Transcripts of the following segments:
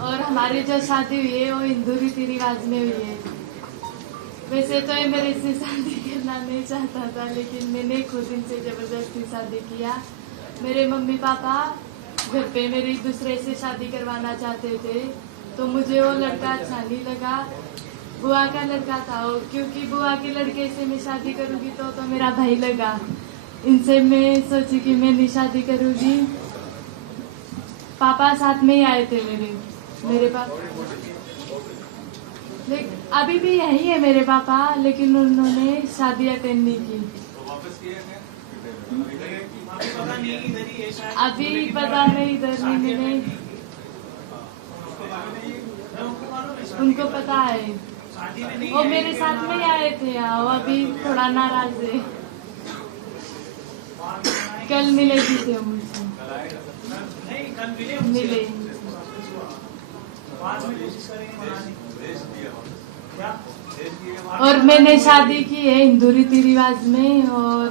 और हमारी जो शादी हुई है वो हिंदू रीति रिवाज में हुई है। वैसे तो ये मेरे से शादी करना नहीं चाहता था, लेकिन मैंने खुद इनसे जबरदस्ती शादी किया। मेरे मम्मी पापा घर पे मेरी दूसरे से शादी करवाना चाहते थे, तो मुझे वो लड़का अच्छा नहीं लगा। बुआ का लड़का था वो, क्योंकि बुआ के लड़के से मैं शादी करूंगी तो मेरा भाई लगा। इनसे मैं सोची कि मैं नहीं शादी करूंगी। पापा साथ में ही आए थे मेरे पापा, अभी भी यही है मेरे पापा, लेकिन उन्होंने शादी अटेंड नहीं की। अभी पता नहीं इधर नहीं मिले, उनको पता है। वो मेरे साथ में ही आए थे, वो अभी थोड़ा नाराज है। कल मिले भी थे मुझसे, मिले। और मैंने शादी की है हिंदू रीति रिवाज में, और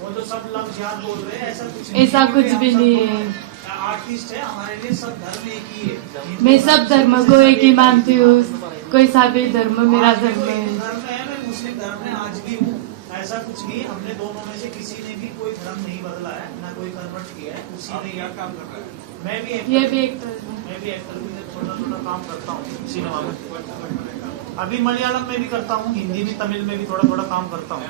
वो तो सब लफ्ज़ याद बोल रहे हैं, ऐसा कुछ भी नहीं है। आर्टिस्ट है, हमारे लिए सब धर्म एक ही है। मैं सब धर्म को एक ही मानती हूँ, कोई सा भी धर्म मेरा धर्म है। मैं मुस्लिम धर्म में आज भी हूँ, ऐसा कुछ नहीं। हमने दोनों में से किसी ने भी कोई धर्म नहीं बदला है, ना कोई कन्वर्ट किया है। उसी ने क्या काम कर रहा है। मैं भी एक्टर छोटा छोटा काम करता हूँ सिनेमा में। अभी मलयालम में भी करता हूँ, हिंदी में तमिल में भी थोड़ा थोड़ा काम करता हूँ।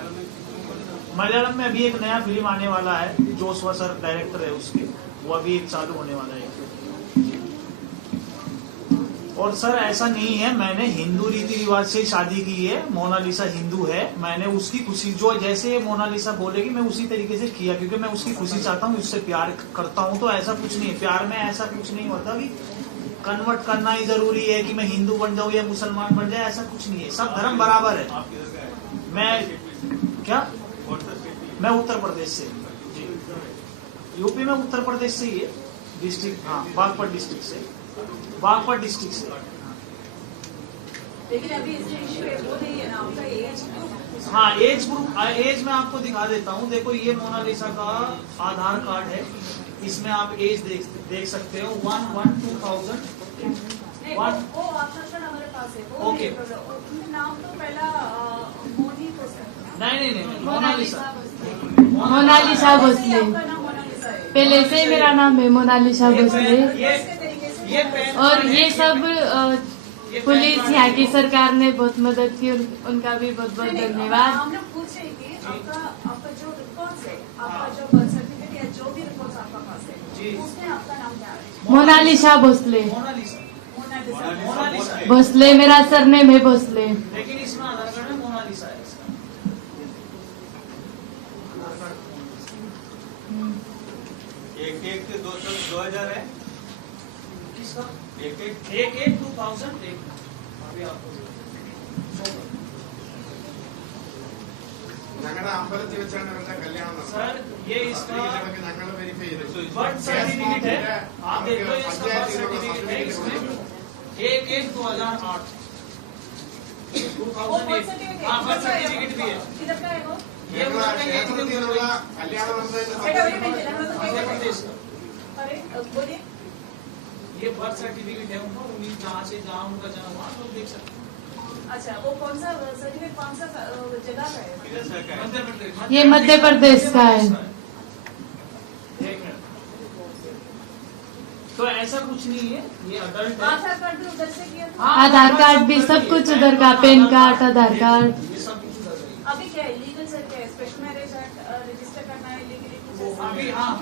मलयालम में अभी एक नया फिल्म आने वाला है, जोशवा सर डायरेक्टर है उसके, वो अभी एक चालू होने वाला है। और सर ऐसा नहीं है, मैंने हिंदू रीति रिवाज से शादी की है। मोनालिसा हिंदू है, मैंने उसकी खुशी, जो जैसे मोनालिसा बोलेगी मैं उसी तरीके से किया, क्योंकि मैं उसकी खुशी चाहता हूँ, उससे प्यार करता हूँ। तो ऐसा कुछ नहीं है, प्यार में ऐसा कुछ नहीं होता कि कन्वर्ट करना ही जरूरी है कि मैं हिंदू बन जाऊँ या मुसलमान बन जाए, ऐसा कुछ नहीं है। सब धर्म बराबर है। मैं उत्तर प्रदेश से, यूपी में उत्तर प्रदेश से ही है, डिस्ट्रिक्ट, हाँ बागपत डिस्ट्रिक्ट से, बागपत डिस्ट्रिक्ट से। लेकिन अभी इसमें इश्यू है वो नहीं है ना, आपका एज ग्रुप। हाँ एज ग्रुप, एज मैं आपको दिखा देता हूँ। देखो ये मोनालिसा का आधार कार्ड है, इसमें आप एज देख सकते हो। 1-1-2000 वो आपका सर हमारे पास है। ओके, नाम तो पहला मोनी को सर। नहीं मोनालिसा भोसले। पहले से मेरा नाम है मोनालिसा भोसले। और ये सब पुलिस, यहाँ की सरकार ने बहुत मदद की, उनका भी बहुत बहुत धन्यवाद। हम लोग पूछ रहे थे आपका जो रिकॉर्ड्स है, आपका जो बर्थ सर्टिफिकेट या जो भी रिकॉर्ड्स आपका पास है, उसमें आपका नाम क्या है? मोनालिसा भोसले। भोसले मेरा सरनेम है भोसले। लेकिन इसमें आधार कार्ड में मोनालिसा है। एक 2000 है, किसका? एक 2000 अभी आपको सर ये इसका बर्थ सर्टिफिकेट है, आप देख लो, इसका बर्थ सर्टिफिकेट है। इसमें 1-1-2008 हाँ बर्थ सर्टिफिकेट भी है। किधर का है वो? ये अरे बोलिए, ये बर्थ सर्टिफिकेट है उनका, उन्हीं जहाँ उनका जन्म हुआ, लोग देख सकते हैं। अच्छा वो कौन सा सर्टिफिकेट, कौन सा जगह का है? मध्य प्रदेश। ये मध्य प्रदेश का है। तो ऐसा कुछ नहीं है, ये अडल्ट है। आधार कार्ड भी उधर से किया था? आधार कार्ड भी सब कुछ उधर का, पैन कार्ड, आधार कार्ड। ये सब कुछ उधर है। अभी क्या है, लीगल सर क्या है, स्पेशल मैरिज एक्ट रजिस्टर करना है, लीगली कुछ ऐसा? अभी हाँ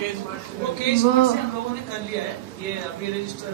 वो केस से हम लोगों ने कर लिया है, ये अभी रजिस्टर